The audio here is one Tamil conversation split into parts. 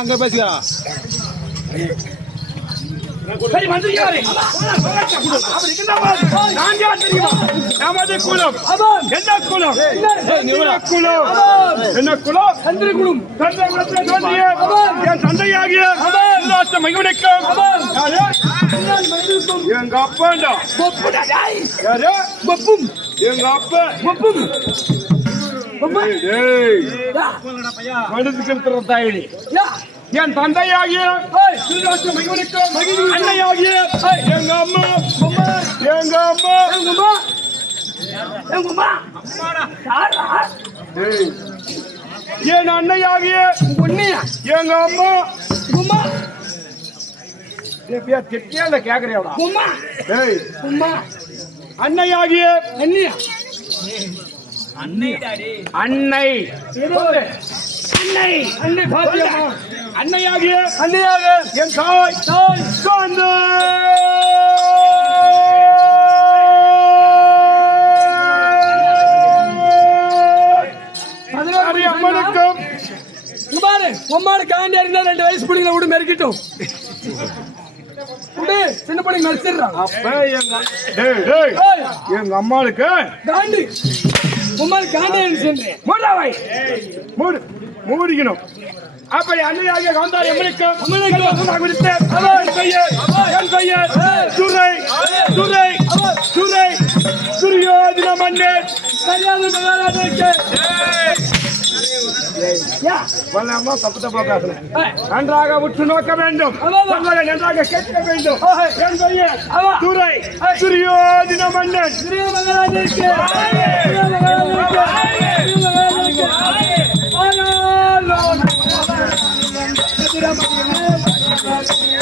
அங்க பேசிக்கலாம் சரி மந்திரியாரே அவர் என்ன பாரு? நான் யார் தெரியுமா நமது குலம் என்ன குலம் என்ன குலம்? என்ன குலம்? சந்திர குலம். சந்திர குலத்தை தோன்றிய என் தந்தையாகிய உல்லாச மகிழ்ச்சிக்கும் எங்க அப்பாண்டா யாரு? பப்பும் எங்க அப்பா? பப்பும் மனதுக்கு இருக்கிற என் தந்தையாகிய அன்னையாகிய எங்க அம்மா? எங்க அம்மா? எங்க அம்மா? ஏய், என் அன்னையாகிய எங்க அம்மா? உமா திட்டியா இல்ல கேக்குறியாடா? உமா ஏய். உமா அன்னையாகிய அண்ணியா அன்னை. சொல்லு. அன்னை அன்னை பாத்தியம்மா அன்னையாகிய அன்னையாக என் தாய் தாய் சார்ந்து பதினாறு அம்மனுக்கும் பாரு உம்மாடு காண்டியா இருந்தா ரெண்டு வயசு பிள்ளைங்களை விடு மெருக்கிட்டும். சின்ன பிள்ளைங்க மெரிச்சிடுறான். அப்ப எங்க அம்மாளுக்கு காண்டி உம்மாடு காண்டியா சென்றேன் மூடாவை மூடு. மூடிக்கணும். அப்படி அன்னையாக காந்தார் எம்மனுக்கு அம்மனுக்கு குறித்த என் பெயர் என் பெயர் துரை துரை துரை துரியோதன மன்னன் மரியாதை மகாராஜாக்கு. வல்லாம தப்பு தப்பா பேசணும் நன்றாக உற்று நோக்க வேண்டும். நன்றாக கேட்க வேண்டும். என் பெயர் துரை துரியோதன மன்னன். சிறிய மகாராஜாக்கு. சிறிய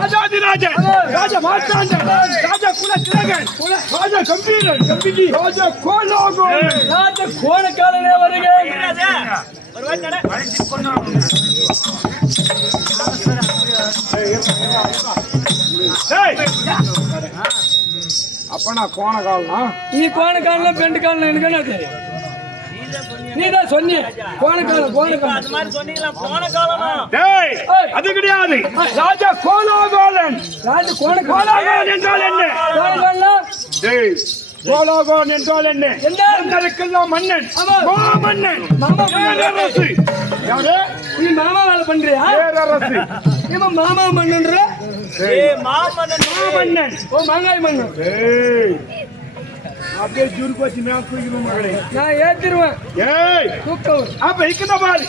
ராஜாதிராஜன். ராஜ மாத்தாண்டன் ராஜ குல. திலகன் ராஜ கம்பீரன். கம்பிஜி ராஜ கோலாகோன் ராஜ கோணக்காரனே வருக. டேய் அப்ப நான் கோண காலனா? நீ கோணக்காரன பெண்டு காரன எனக்கு என்ன தெரியும்? நீ தான் சொன்னிய கோணக்காரன் கோணக்காரன் டேய் அது கிடையாது. ராஜா கோலாகோலன் ராஜ கோணக்காரன் கோலாகோலன் என்றால் என்ன? கோணக்காரன் டேய் கோலாகோலன் என்றால் என்ன? மன்னருக்கெல்லாம் மன்னன். ஆமா. மாமன்னன். மாமா பேரரசு. யாரு? நீ மாமா வேலை பண்றியா? பேரரசு. இவன் மாமா மண்ணுன்ற மாமன்னன் ஓ மாங்காய் மண்ணு ஏய் அப்படியே ஜுருக்கு வச்சு மேல தூக்கிடும் மகளே நான் ஏத்திருவேன் ஏய் தூக்கம் அப்ப இக்கத பாரு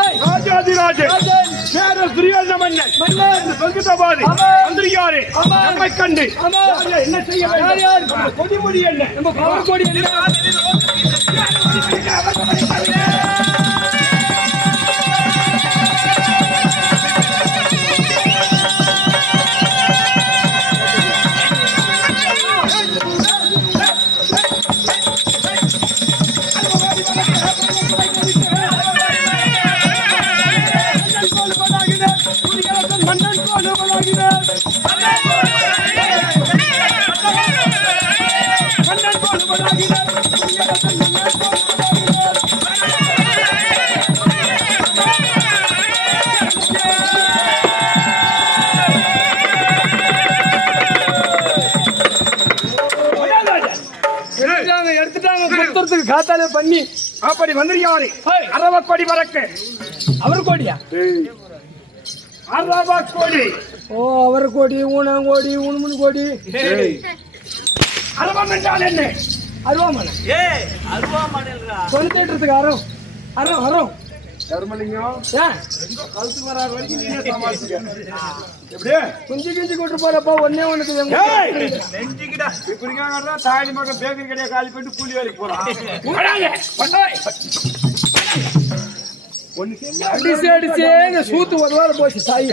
ஏய். ராஜாதிராஜன் ராஜன். பேர துரியோதன மன்னன் மன்னன். சொல்கிற பாரு அவன். நம்மை கண்டு என்ன செய்ய வேண்டும் யார் கொடிமுடி என்ன நம்ம பவர் கோடி என்ன குத்துறதுக்கு காத்தாலே பண்ணி அப்படி ஏய். அரவ கொடி பறக்க அவர் கோடியா? அரவ கொடி ஓ அவர் கோடி ஊனாங்கோடி ஊனுமன் கோடி. அரவம் என்றால் என்ன? அருவாமலை ஏய் அருவாமனைல்ரா கொளுத்தேற்றத்துக்கு அறம் அறம் அறம் தர்மலிங்கம். கழுத்து வராத வரைக்கும் நீங்க சமாளிச்சுக்க. எப்படியே குஞ்சு கிஞ்சி கூட்டு போறப்ப ஒன்னே ஒண்ணுக்கு எங்க ஏய்! நெஞ்சுக்கிடா. இப்படி இருக்காங்க தாடி மகன் பேக்கரி கடையை காலி பண்ணிட்டு கூலி வேலைக்கு போறான். அடிச்சு அடிச்சே இந்த சூத்து ஒரு வாரம் போச்சு சாய்.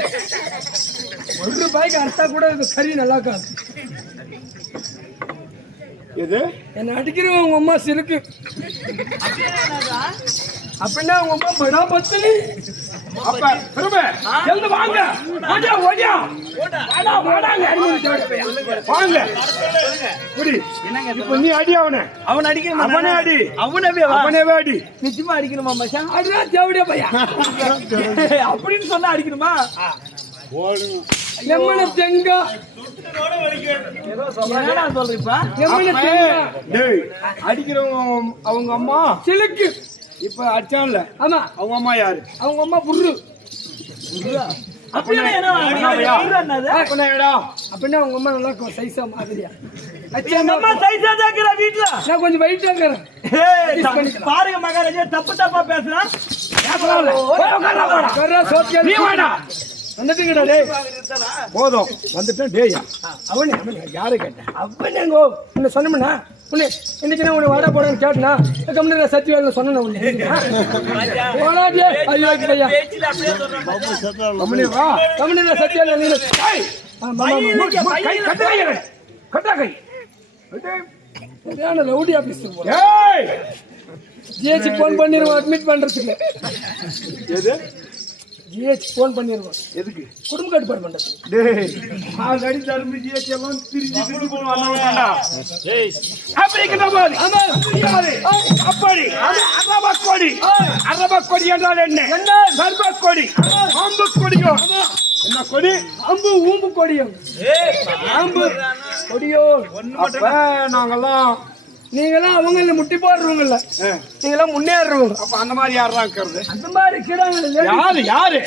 ஒரு ரூபாய்க்கு அர்த்தா கூட இந்த கறி நல்லா இருக்காது எது? என்ன அடிக்கிறவங்க உங்க அம்மா சிலுக்கு. அப்படின்னா உங்க அம்மா படா பத்தலி அப்ப பெருமை எழுந்து வாங்க. ஓடியா ஓடியா வாடா வாடாங்க. வாங்க. புடி இப்ப நீ அடி அவனை. அவன் அடிக்கணுமா அவனே அடி. அவனவே வா. அவனே அடி. நிச்சயமா அடிக்கணுமா மச்சான்? அதுதான் தேவடியா பையா? அப்படின்னு சொன்னா அடிக்கணுமா? எம்மன தெங்கா. அடிக்கிறவங்க அவங்க அம்மா. சிலுக்கு. இப்ப அடிச்சான்ல ஆமா. அவங்க அம்மா யாரு? அவங்க அம்மா புர்ரு. அப்படின்னா அவங்க அம்மா நல்லா இருக்கும் சைஸா மாதிரியா எங்க கொஞ்சம் வெயிட்டா இருக்கிறேன். பாருங்க மகாராஜா தப்பு தப்பா பேசுறான் போதும். வந்துட்டேன் டேய். அவனே அவனே யாரு கேட்டேன் உன்னை சொன்னமுன்னா உன்னை இன்னைக்கு நான் உன்னை வாடா போடான்னு கேட்டனா கம்முன்னு சத்தி வேலை சொன்னேன் உன்னை. போடா டே ஐயோ ஐயா. கம்பெனி வா. கம்முன்னு சத்தி வேலை நீ ஆ, மாமா, மாமா. கை கட்டு கை கட்டா கை. சரியான ரவுடி ஆபீஸ் போல ஏய். ஜிஹெச் ஃபோன் பண்ணிருவோம் அட்மிட் பண்றதுக்கு. எது? ஜிஹெச் ஃபோன் பண்ணிருவோம் எதுக்கு குடும்ப கட்டுப்பாடு டேய் ஆல்ரெடி தர்மி ஜிஎச்எல்லாம் பிரிஞ்சு பிரிஞ்சு போவாங்க அப்படிங்கிற போது ஆமா யாரு? அப்படி அரபக் கொடி அரபக் கொடி என்றால் என்ன என்ன? சர்பக் கொடி அம்பு கொடியோ என்ன கொடி அம்பு ஊம்பு கொடியும் அம்பு கொடியோ அப்ப நாங்கெல்லாம் நீங்களாம் அவங்கள முட்டி போடுறவங்கல்ல. நீங்களாம் முன்னேறுறவங்க. அப்ப அந்த மாதிரி யாரா இருக்கிறது? அந்த மாதிரி கிடாங்க யாரு யாரு.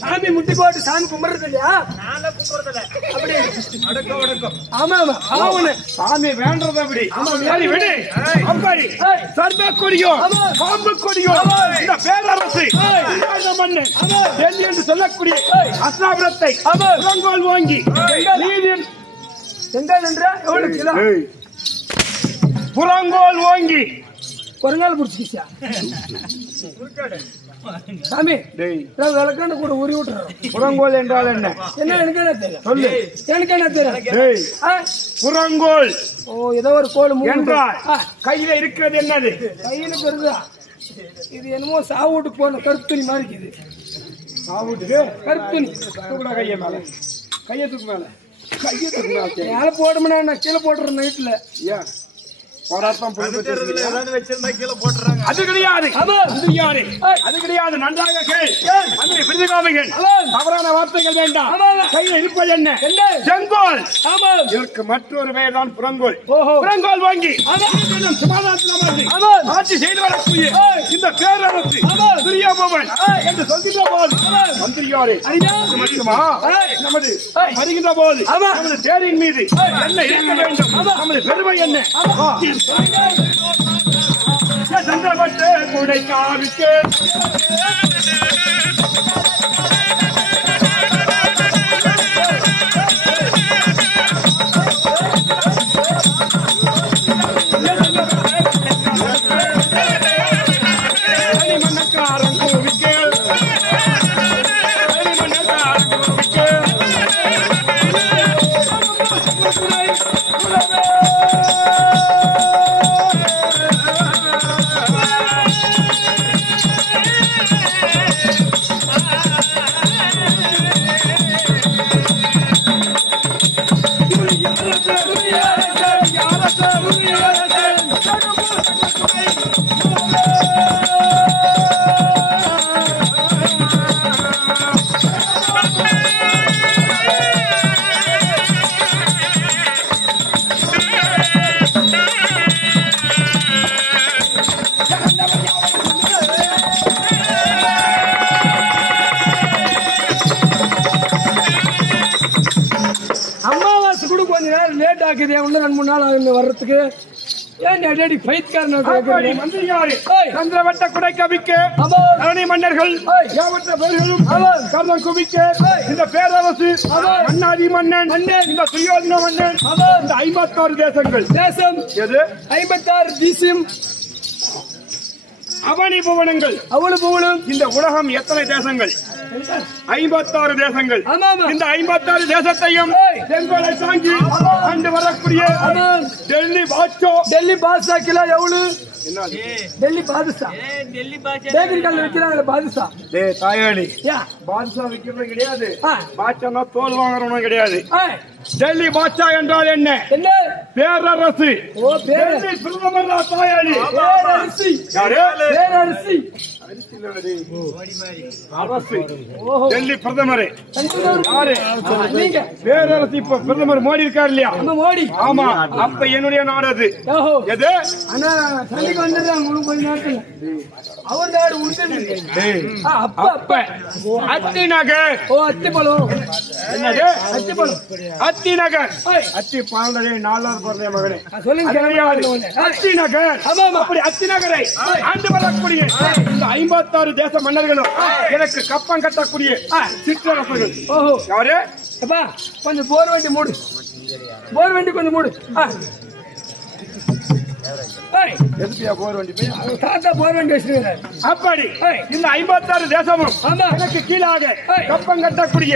சாமி முட்டி போட்டு சாமி கும்பிடுறது இல்லையா? அப்படி. ஆமா ஆமா. ஆவணு சாமி வேண்டது அப்படி. சரி விடு. அப்படி. ஏய். சர்ப கொடியோ? ஆமா. பாம்பு கொடியோ? இந்த பேரரசு இந்த மண்ணு டெல்லி என்று சொல்லக்கூடிய அஸ்லாபுரத்தை புறங்கோல் வாங்கி நீதியின் செங்கால் என்றா எவ்வளவு கிலோ புறங்கோல் வாங்கி பொருங்கால் புடிச்சிக்கிச்சா? சாமி விளக்கான கூட உரி விட்டுறோம். புறங்கோல் என்றால் என்ன? என்ன எனக்கு என்ன தெரியும்? சொல்லு. எனக்கு என்ன தெரியும்? புறங்கோல் ஓ ஏதோ ஒரு கோல் என்றால் கையில இருக்கிறது என்னது? கையில பெருதா இது என்னமோ சாவுட்டு போன கருத்துணி மாதிரி இருக்குது. சாவுட்டுக்கு? கருத்துணி. கைய மேல. கைய தூக்கு மேல. மேல போடுமுன்னா நான் கீழே போட்டுறேன் நைட்ல. ஏன்? போராட்டம் புரிந்து ஏதாவது வச்சிருந்தா கீழே போட்டுறாங்க. அது கிடையாது. ஆமா. அது யாரு அது கிடையாது. நன்றாக கேள். ஆமா. தவறான வார்த்தைகள் வேண்டாம். கையில் இருப்பது என்ன? செங்கோல். ஆமா இதற்கு மற்றொரு பெயர் தான் புறங்கோல். புறங்கோல் வாங்கி. ஆட்சி செய்து வரக்கூடிய இந்த பேரரசு. துரியாபவன் என்று சொல்கின்ற போது மந்திரியாரே மட்டுமா. நமது வருகின்ற போது. நமது தேரின் மீது என்ன இருக்க வேண்டும்? நமது பெருமை என்ன? சந்திரபட்டு குடை வர்றதுக்கு ஏன் அடி பைத்காரன். சந்திரவட்ட குடை கவிக்க. தரணி மன்னர்கள். யாவற்ற பேர்களும். கர்ணம் குவிக்க இந்த பேரரசு. மன்னாதி மன்னன் மன்னன். இந்த சுயோதன மன்னன். இந்த ஐம்பத்தாறு தேசங்கள் தேசம் எது ஐம்பத்தாறு தீசம் அவனி புவனங்கள். அவ்வளவு புகழும் இந்த உலகம் எத்தனை தேசங்கள்? ஐம்பத்தாறு தேசங்கள். இந்த ஐம்பத்தாறு தேசத்தையும். செங்கோலை தாங்கி ஆண்டு வரக்கூடிய டெல்லி வாச்சோ டெல்லி பாதுஷா கிலோ எவ்வளவு? டெல்லி பாதுஷா. டெல்லி பேக்கரி கல்ல வைக்கிறாங்களே பாதுஷா. டேய் தாயாளி யா. பாதுஷா விக்கிறது கிடையாது. பாட்சானா தோல் வாங்குறவனும் கிடையாது. டெல்லி பாட்சா என்றால் என்ன? என்ன? பேரரசு. ஓ பேர டெல்லி பிரதமர் தாயாளி பேரரசி. யாரு? பேரரசி. அரசு. ஓஹோ. டெல்லி பிரதமர். பேரரசு இப்ப பிரதமர் மோடி இருக்கார் இல்லையா? மோடி. ஆமா. அப்ப என்னுடைய நாடு அது. எது? ஆனா சண்டைக்கு வந்துடுறாங்க உங்களுக்கு கொஞ்ச நேரத்துல. அவர் நாடு உண்டு. அப்ப அத்தி நகர். ஓ அத்திப்பழம் என்னது? அத்தி நகர். அத்தி பாண்டதே நாலாவது பிறந்த மகனே. சொல்லுங்க அத்தி நகர். அப்படி அத்தி நகரை ஆண்டு வரக்கூடிய இந்த ஐம்பத்தாறு தேச மன்னர்களும் எனக்கு கப்பம் கட்டக்கூடிய சிற்றரசர்கள். ஓஹோ. யாரு? அப்பா கொஞ்சம் போர் வண்டி மூடு. போர் வண்டி கொஞ்சம் மூடு. எதுப்பியா போர் வண்டி போய் தாத்தா போர் வண்டி வச்சிருக்கிறாரு அப்படி. இந்த ஐம்பத்தாறு தேசமும். எனக்கு கீழாக. கப்பம் கட்டக்கூடிய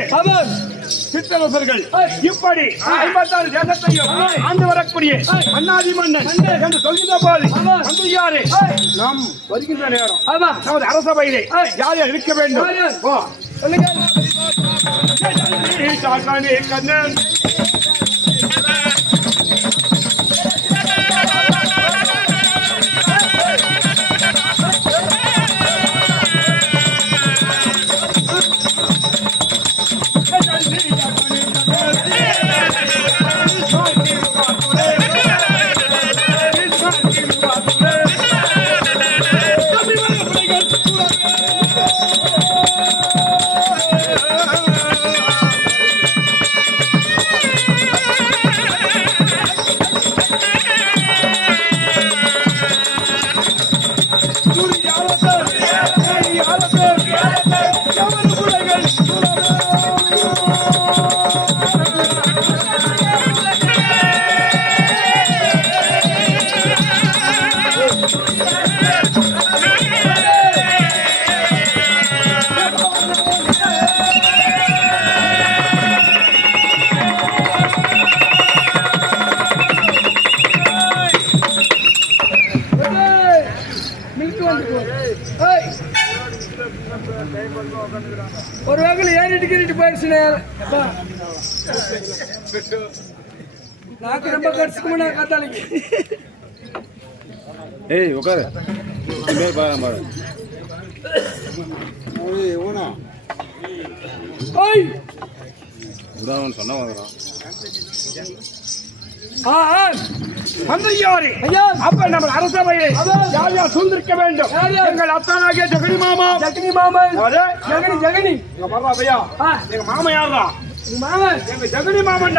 ஏய். இப்படி ஐம்பத்தாறு தேசத்தையும் ஆண்டு வரக்கூடிய மன்னாதி மன்னன் என்று சொல்கின்ற போது ஏய். நாம் வருகின்ற நேரம் ஆமா நமது அரசபையிலே. யார் யார் இருக்க வேண்டும் யார் யார்? சொல்லுங்க கண்ணன் கடிச்சுக்குமா காத்தாளிக்கு. ஏய் உட்காரு பேர் பாரு. பாரு ஓய்! உதாரணம் சொன்னா வாங்குறான் ஆ ஐயா. அப்ப நம்ம அரசபையை ஆமா. யார் யார் சூழ்ந்திருக்க? வேண்டும்? எங்கள் அத்தானாகிய ஜெகனி மாமா ஜகனி யாரு? ஜகனி ஜகனி எங்க மர்றா பையா ஆ. எங்க மாமா யாரா உங்க மாமன்.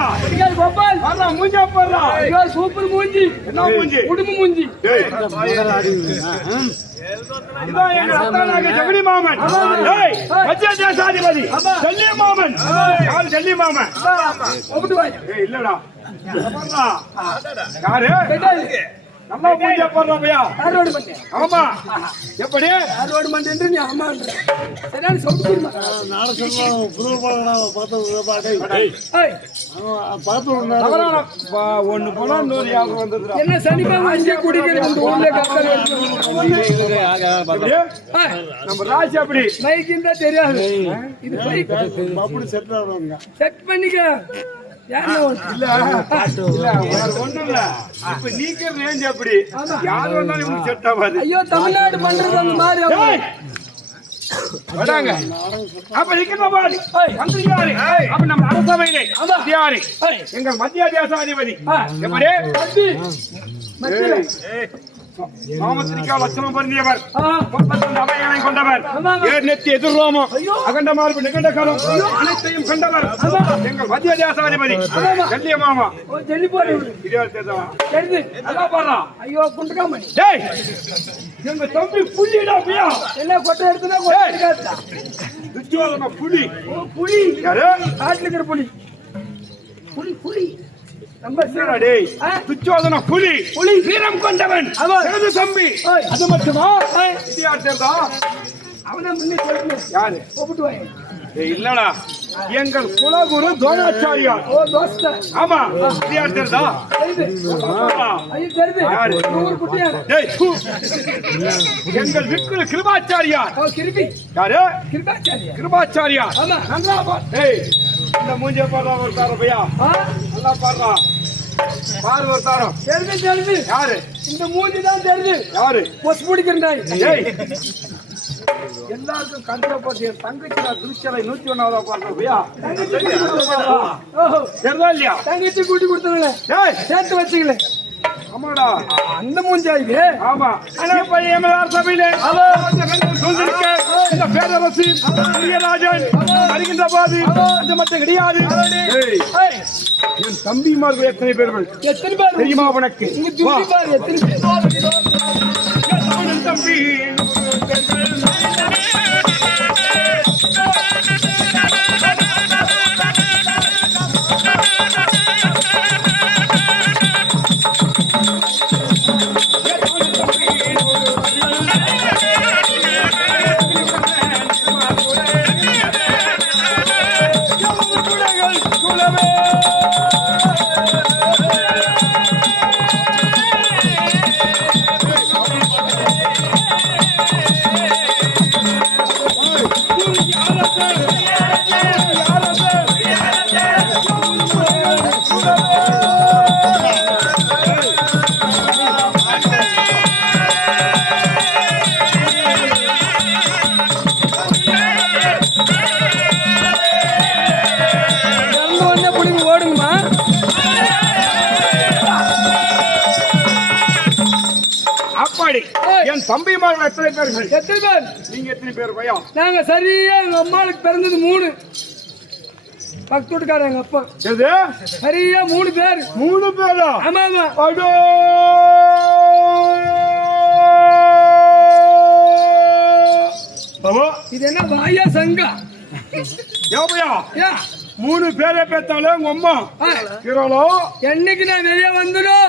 கோபால் வர்றா மூஞ்சா போடுறா இடிகால் சூப்பர் மூஞ்சி என்ன மூஞ்சி குடும்ப மூஞ்சி இதான் எங்க அத்தானாகிய ஜெகனி மாமன் மத்திய தேசாதிபதி செல்லி மாமன் செல்லி மாமன் ஒப்பிட்டு இல்லடா யாரு நல்லா பண்ணேன் ஆமா. எப்படி? யாரோடு பண்ணேன் நீ ஆமான்ற சரியான சொல்லுமா ஏய். தவறான பா- ஒண்ணு போனா இன்னொரு ஞாபகம் வந்துடுறா என்ன சனிக்கிழமை அங்கே குடிக்கிறது? நம்ம ராசி அப்படி மைக்கின் தான் தெரியாது. இது செட் பண்ணிக்க அப்படி இவனுக்கு செட் ஆகாது ஐயோ தமிழ்நாடு பண்றது அந்த மாதிரி! வராங்க. அப்ப நிக்கிற பாரு. மந்திரியாரு. அப்ப நம்ம அரசவையிலே மத்தியாரு ஏய், எங்க மத்திய தேசாதிபதி. எப்படி மத்தியில. சாமத்திரிக்கா லட்சணம் பொருந்தியவர். அவயங்களை கொண்டவர். நெத்தி எதிர்ரோமம் அகண்ட மார்பு நிகண்ட காலம் அனைத்தையும் கண்டவர். எங்கள் மத்திய தேசாதிபதி கல்லிய மாமா. ஓ, ஜெல்லி போடு இவரு. இருபத்தி எட்டு தெரியுது. நல்லா பாடுறா. ஐயோ குண்டுக்காமணி. டேய். எங்க தம்பி புலிடா பியா என்ன கொட்டை எடுத்துனா கொட்டை புலி ஓ புலி. யாரு? காட்டுல இருக்கிற புலி. புலி புலி ரொம்ப என்னடா டேய் ஆ? துச்சோதன புலி. புலி. வீரம் கொண்டவன். அவன். தம்பி. அது மட்டுமா? அவனை முன்னே யாரு? கூப்பிட்டு இல்லடா. எங்கள் குலகுரு துரோணாச்சாரியார். ஓ தோஸ்த ஆமா. யார். ஐயோ டேய். ஹூ. எங்கள் விக்குல கிருபாச்சாரியார். ஓ கிருபி. யாரு? கிருபாச்சாரியா கிருபாச்சாரியார். ஆமா. நல்லா பா டேய் இந்த மூஞ்சிய பாடுறா ஒரு தாரம் பையா நல்லா பாடுறா. பாரு ஒரு தாரம் தெரியுது தெரியுது. யாரு? இந்த மூஞ்சி தான் தெரியுது. யாரு? பொஸ் பிடிக்கிறேன் டேய் எல்லாருக்கும் கண்ட போட்டு என் தங்கச்சி நான் திருச்சலை நூத்தி ஒன்னாவதா ஓஹோ தெரியுதா இல்லையா? தங்கச்சி கூட்டி கொடுத்தவங்கள சேர்த்து வச்சுக்கல. ஆமாடா. அந்த மூஞ்சா இது ஆமா ஆனா பையன் எம்எல்ஆர் சபையிலே. இந்த பேரரசு ராஜன் வருகின்ற போது அது மட்டும் கிடையாது. என் தம்பிமார்கள் எத்தனை பேர்கள்? எத்தனை பேர்? தெரியுமா உனக்கு? பாரு எத்தனை பேர்? என் தம்பி ¡Eh! எத்தனை பேர் நீங்க எத்தனை பேர் பையா? நாங்க சரியா எங்க அம்மாளுக்கு பிறந்தது மூணு. பக்கத்து வீட்டுக்காரர் எங்க அப்பா. எது? சரியா மூணு பேர். மூணு பேரா? ஆமா ஆமா. அடோ! இது என்ன வாயா சங்கா? ஏப்பையா யா. மூணு பேரை பெத்தாலே உங்க அம்மா. என்னைக்கு நான் வெளியே வந்துடும்.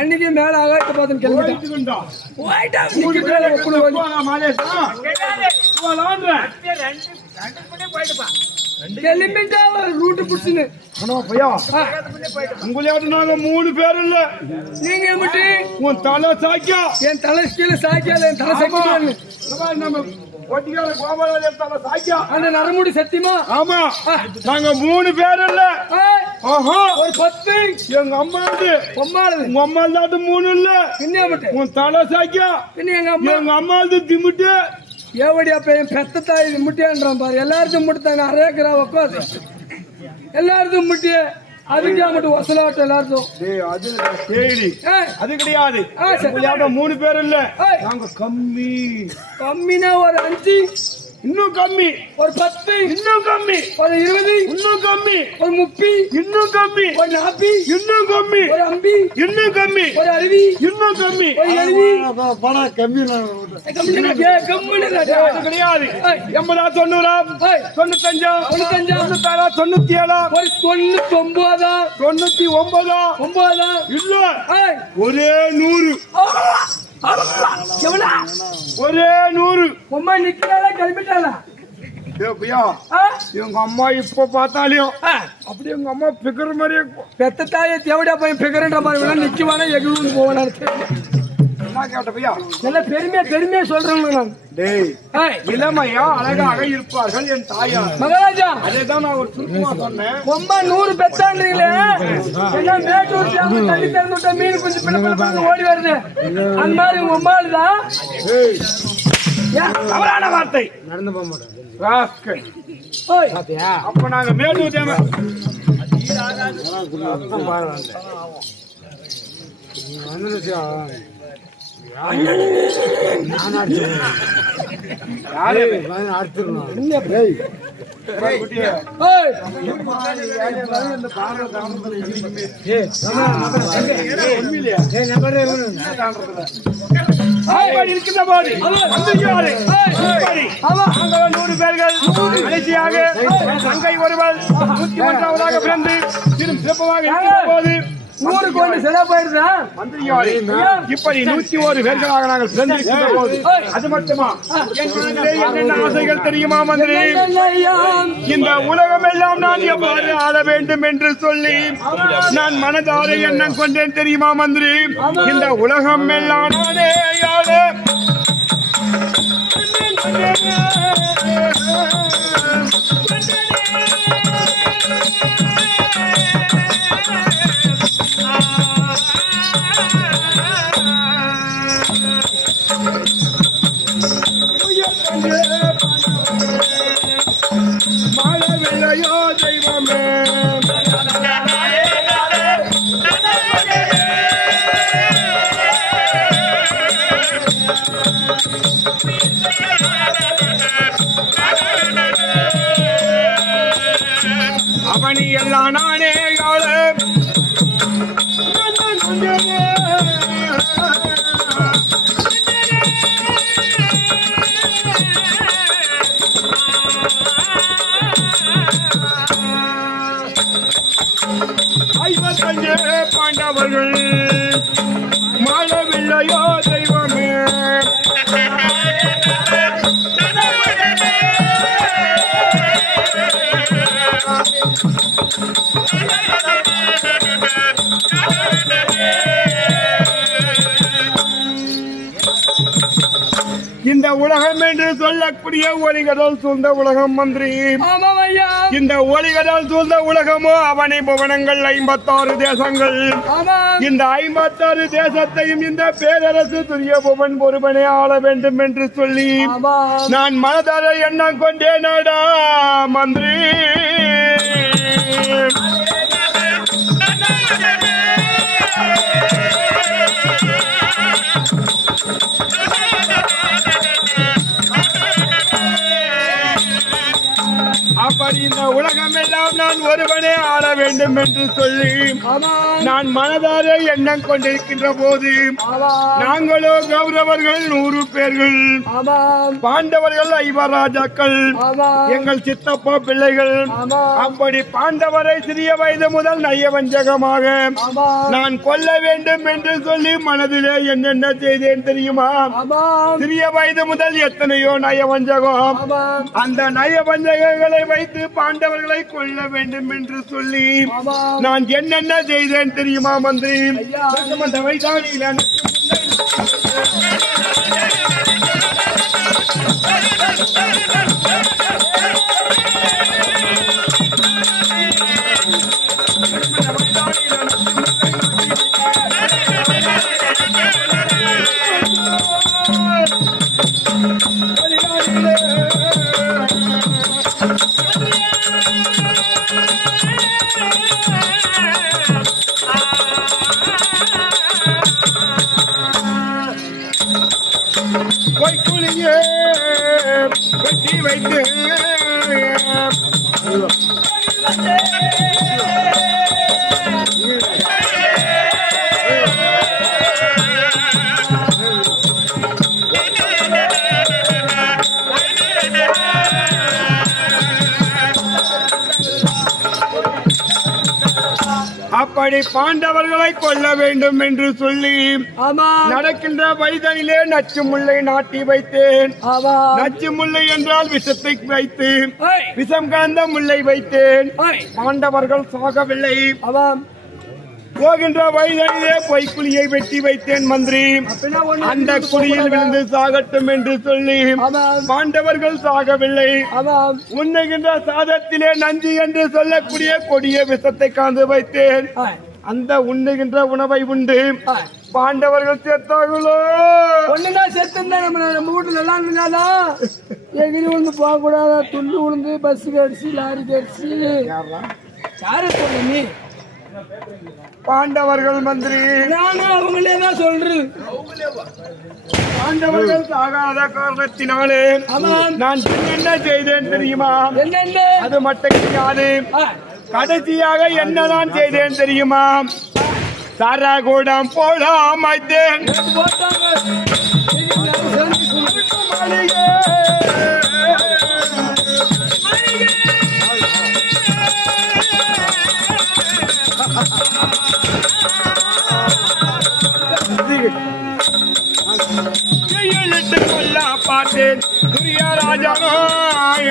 அன்னைக்கு மேல ஆகாயத்தை பார்த்து கிளம்பிட்டேன். போயிட்டா மூணு பேரை உப்புல வந்து. போனா மாலேஷா. போலான்ற. கிளம்பிட்டா ரூட்டு புடிச்சுன்னு. உங்களையாட்டு நாங்க மூணு பேர் இல்ல. நீங்க எப்படி உன் தலை சாக்கியா என் தலை கீழே சாக்கியால என் தலை மாதிரி நம்ம ஒட்டிக்கார கோபால தலை சாக்கியா. அந்த நரமுடி சத்தியமா? ஆமா. நாங்க மூணு பேர் இல்ல ஒரு பத்து. எங்க அம்மா வந்து பொம்மாளுது. உங்க அம்மா இல்லாட்டு மூணு இல்ல. மட்டும். உன் தலை சாக்கியா. பின்ன எங்க அம்மா. எங்க அம்மா வந்து திமிட்டு. ஏவடி அப்ப என் பெத்த தாய் முட்டியான்றான் பாரு. எல்லாருக்கும் முட்டுத்தாங்க அரேக்கிறா உட்காது எல்லாருக்கும் முட்டிய அதுக்கு மட்டும் ஒசலாட்டம் எல்லாருக்கும். டேய் அது கிடையாது. மூணு பேர் இல்ல. நாங்க கம்மி. கம்மினா ஒரு அஞ்சு. இன்னும் கம்மி. ஒரு பத்து. இன்னும் கம்மி. ஒரு இருபது. இன்னும் கம்மி. ஒரு முப்பி. இன்னும் கம்மி. ஒரு நாப்பி. இன்னும் கம்மி. ஒரு அம்பி. இன்னும் கம்மி. ஒரு அருவி இன்னும் கம்மி. ஒரு எழுவி பணம் கம்மி. கிடையாது. எண்பதா தொண்ணூறா? தொண்ணூத்தஞ்சா? தொண்ணூத்தஞ்சா? தொண்ணூத்தாறா? தொண்ணூத்தி ஏழா ஒரு தொண்ணூத்தி ஒன்பதா தொண்ணூத்தி ஒன்பதா ஒன்பதா இல்ல. ஒரே நூறு. ஒரே நூறு. உம்மா நிக்கிறாளா கிளம்பிட்டாளா? எங்க அம்மா இப்ப பார்த்தாலையும் அப்படி எங்க அம்மா பிகர் மாதிரியே இருக்கும். பெத்த தாயை தேவடா போய் பிகரன்ற மாதிரி நிக்குவானா எகுன்னு போவானு நல்ல பெருமையா பெருமையா சொல்றேன் நான். டேய் இளமையா அழகாக இருப்பார்கள் என் தாயார். மகாராஜா. அதேதான் நான் ஒரு சுருக்கமா சொன்னேன். உம்மா நூறு பெத்தான்றீங்களே? என்ன மேட்டூர் சாமி தண்ணி திறந்து மீன் குஞ்சு பிள்ளை ஓடி வருது. அந்த மாதிரி உங்க அம்மாள் தான். தவறான வார்த்தை. நடந்து போக. ஓய். அப்ப நாங்க மேலூர் தேவை வந்து நூறு பேர்கள் கடைசியாக தங்கை ஒருவர் நூத்தி ஒன்றாவதாக பிறந்து திரும் சிறப்பமாக இருக்கும் போது ஊருக்கு வந்து செலவு போயிருந்தா மந்திரியாரே, இப்படி நூத்தி ஒரு பேர்களாக நாங்கள் பிறந்திருக்கின்ற போது? அது மட்டுமா? என்னென்ன ஆசைகள் தெரியுமா மந்திரி? இந்த உலகம் எல்லாம் நான் எவ்வாறு ஆள வேண்டும் என்று சொல்லி நான் மனதார எண்ணம் கொண்டேன் தெரியுமா மந்திரி? இந்த உலகம் எல்லாம் நானே மாளவில்லையோ மாளவில்லையோ தெய்வமே. இந்த உலகம் என்று சொல்லக்கூடிய ஒளிகடல் சூழ்ந்த உலகம் மந்திரி. இந்த ஒளிகடல் சூழ்ந்த உலகமோ அவனை புவனங்கள் ஐம்பத்தாறு தேசங்கள். இந்த ஐம்பத்தாறு தேசத்தையும் இந்த பேரரசு துரிய புவன் ஒருவனே ஆள வேண்டும் என்று சொல்லி நான் மனதார எண்ணம் கொண்டேனடா மந்திரி. அப்படி இந்த உலகம் எல்லாம் நான் ஒருவனே ஆள வேண்டும் என்று சொல்லி நான் மனதார எண்ணம் கொண்டிருக்கின்ற போது நாங்களோ கௌரவர்கள் நூறு பேர்கள் பாண்டவர்கள் ஐவராஜாக்கள் ஆமாம். எங்கள் சித்தப்பா பிள்ளைகள் அப்படி பாண்டவரை சிறிய வயது முதல் நயவஞ்சகமாக நான் கொல்ல வேண்டும் என்று சொல்லி மனதிலே என்னென்ன செய்தேன் தெரியுமா? சிறிய வயது முதல் எத்தனையோ நயவஞ்சகம். அந்த நயவஞ்சகங்களை வைத்து பாண்டவர்களை கொல்ல வேண்டும் என்று சொல்லி நான் என்னென்ன செய்தேன் தெரியுமா மந்திரி ஐயா. அந்த அப்படி பாண்டவர்களை கொல்ல வேண்டும் என்று சொல்லி நடக்கின்ற வயதனிலே நச்சு முல்லை நாட்டி வைத்தேன். நச்சு முல்லை என்றால் விஷத்தை வைத்து விஷம் கலந்த முல்லை வைத்தேன். பாண்டவர்கள் சாகவில்லை. ஆமாம். போகின்ற வயதனிலே பொய்க்குழியை வெட்டி வைத்தேன் மந்திரி. அந்த குழியில் விழுந்து சாகட்டும் என்று சொல்லி பாண்டவர்கள் சாகவில்லை. உண்ணுகின்ற சாதத்திலே நஞ்சு என்று சொல்லக்கூடிய கொடிய விஷத்தை காந்து வைத்தேன். அந்த உண்ணுகின்ற உணவை உண்டு. பாண்டவர்கள் செத்தார்களோ ஒண்ணுனா செத்து இருந்தா நம்ம நம்ம வீட்டுல நல்லா இருந்தாதான் எகிரி விழுந்து போக கூடாதா துள்ளு விழுந்து பஸ் கடிச்சு லாரி கடிச்சு யாரு சொல்ல நீ? பாண்டவர்கள் மந்திரி. நானும் அவங்களே தான் சொல்றது. பாண்டவர்கள் ஆகாத காரணத்தினாலே. நான் என்ன செய்தேன் தெரியுமா? என்னென்ன? அது மட்டும் கிடையாது. கடைசியாக என்னதான் செய்தேன் தெரியுமா? சரகுடம் போல அமைத்தேன் போட்டாங்க. পাতে দুনিয়া রাজা নয়।